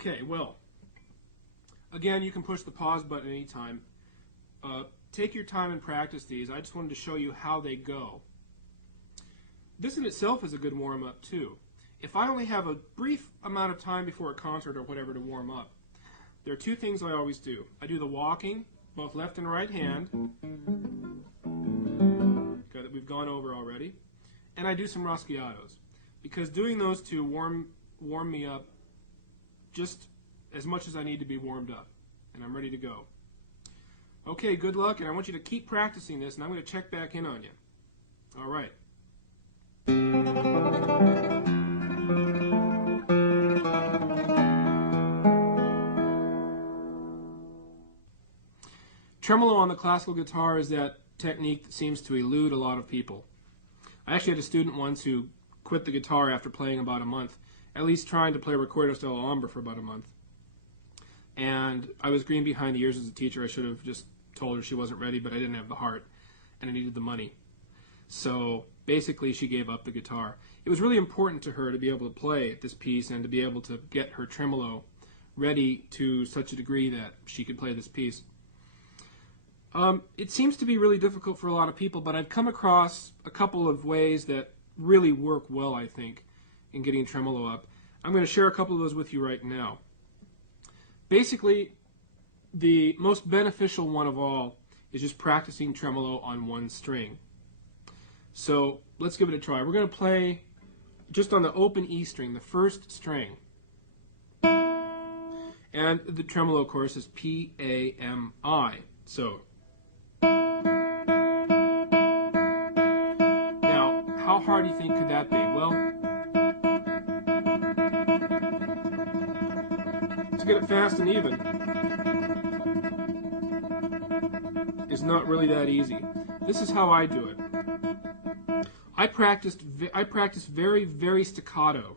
Okay, well, again, you can push the pause button anytime. Take your time and practice these. I just wanted to show you how they go. This in itself is a good warm-up, too. If I only have a brief amount of time before a concert or whatever to warm up, there are two things I always do. I do the walking, both left and right hand, okay, that we've gone over already, and I do some rasgueados, because doing those two warm me up just as much as I need to be warmed up, and I'm ready to go. Okay, good luck, and I want you to keep practicing this, and I'm going to check back in on you. All right. Tremolo on the classical guitar is that technique that seems to elude a lot of people. I actually had a student once who quit the guitar after playing about a month, at least trying to play Recuerdos del Hombre for about a month. And I was green behind the ears as a teacher. I should have just told her she wasn't ready, but I didn't have the heart, and I needed the money. So basically she gave up the guitar. It was really important to her to be able to play this piece and to be able to get her tremolo ready to such a degree that she could play this piece. It seems to be really difficult for a lot of people, but I've come across a couple of ways that really work well, I think, in getting tremolo up. I'm going to share a couple of those with you right now. Basically, the most beneficial one of all is just practicing tremolo on one string. So let's give it a try. We're going to play just on the open E string, the first string. And the tremolo, of course, is P-A-M-I. So now, how hard do you think could that be? Well, to get it fast and even is not really that easy. This is how I do it. I practice very, very staccato,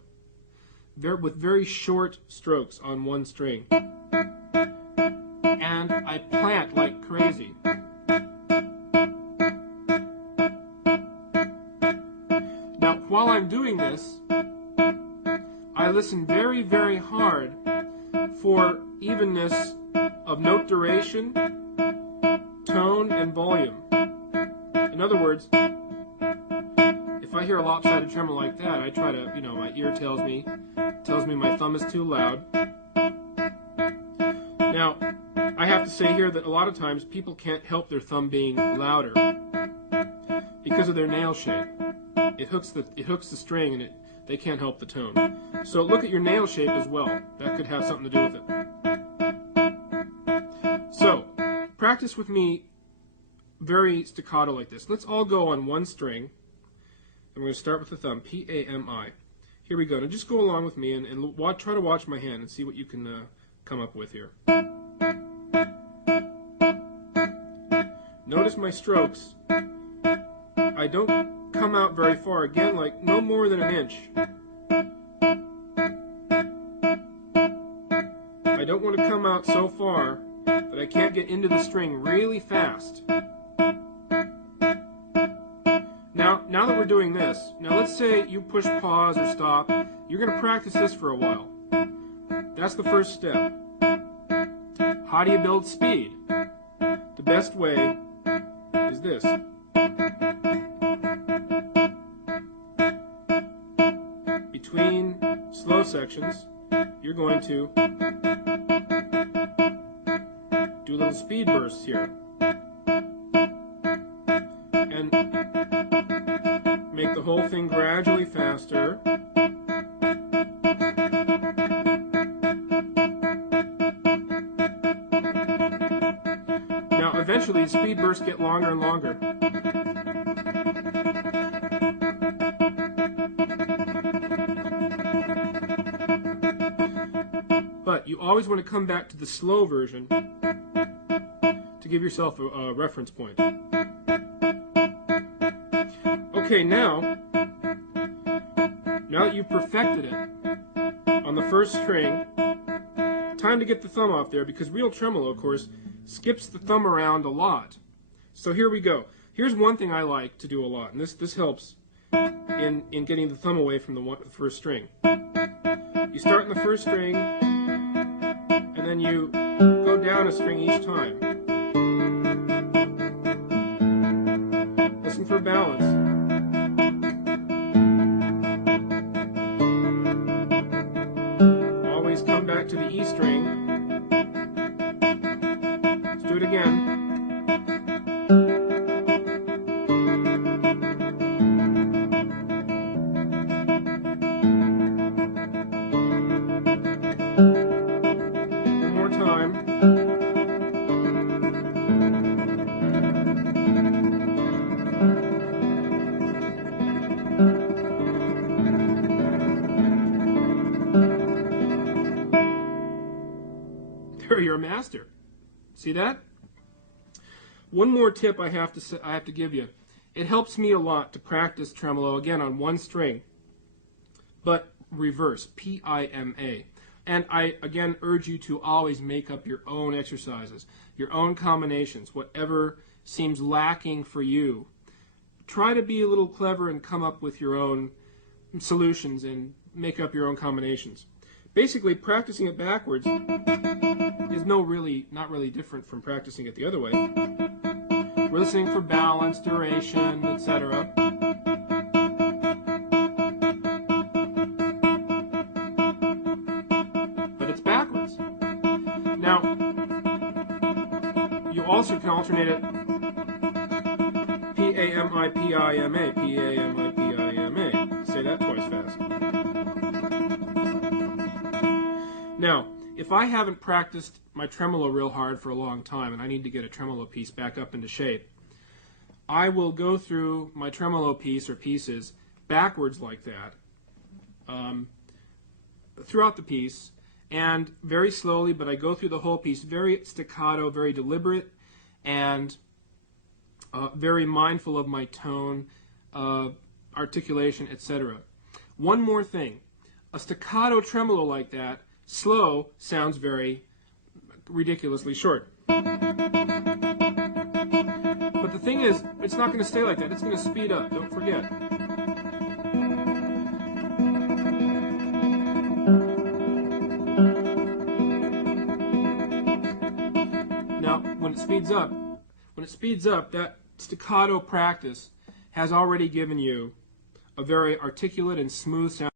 with very short strokes on one string, and I plant like crazy. Now, while I'm doing this, I listen very, very hard for evenness of note duration, tone, and volume. In other words, if I hear a lopsided tremolo like that, I try to, my ear tells me my thumb is too loud. Now, I have to say here that a lot of times people can't help their thumb being louder because of their nail shape. It hooks the string, and they can't help the tone. So look at your nail shape as well. That could have something to do with it. So practice with me very staccato like this. Let's all go on one string. And we're going to start with the thumb, P-A-M-I. Here we go. Now just go along with me and try to watch my hand and see what you can come up with here. Notice my strokes. I don't come out very far. Again, like no more than an inch. I don't want to come out so far that I can't get into the string really fast. Now that we're doing this, now let's say you push pause or stop. You're going to practice this for a while. That's the first step. How do you build speed? The best way is this. Between slow sections, you're going to do little speed bursts here. And make the whole thing gradually faster. Now, eventually, the speed bursts get longer and longer. But you always want to come back to the slow version to give yourself a reference point. Okay, now that you've perfected it on the first string, time to get the thumb off there, because real tremolo, of course, skips the thumb around a lot. So here we go. Here's one thing I like to do a lot, and this helps in getting the thumb away from the first string. You start in the first string, and then you go down a string each time. Listen for balance. Always come back to the E string. Let's do it again. One more time. There, you're a master. See that? One more tip I have to give you. It helps me a lot to practice tremolo again on one string, but reverse, P-I-M-A. And I again urge you to always make up your own exercises, your own combinations, whatever seems lacking for you. Try to be a little clever and come up with your own solutions and make up your own combinations. Basically, practicing it backwards is not really different from practicing it the other way. We're listening for balance, duration, etc. But it's backwards. Now, you also can alternate it P-A-M-I-P-I-M-A, P-A-M-I-P-I-M-A. Say that twice fast. Now, if I haven't practiced my tremolo real hard for a long time and I need to get a tremolo piece back up into shape, I will go through my tremolo piece or pieces backwards like that throughout the piece, and very slowly, but I go through the whole piece very staccato, very deliberate, and very mindful of my tone, articulation, etc. One more thing, a staccato tremolo like that, slow, sounds very ridiculously short. But the thing is, it's not going to stay like that. It's going to speed up. Don't forget. Now, when it speeds up, that staccato practice has already given you a very articulate and smooth sound.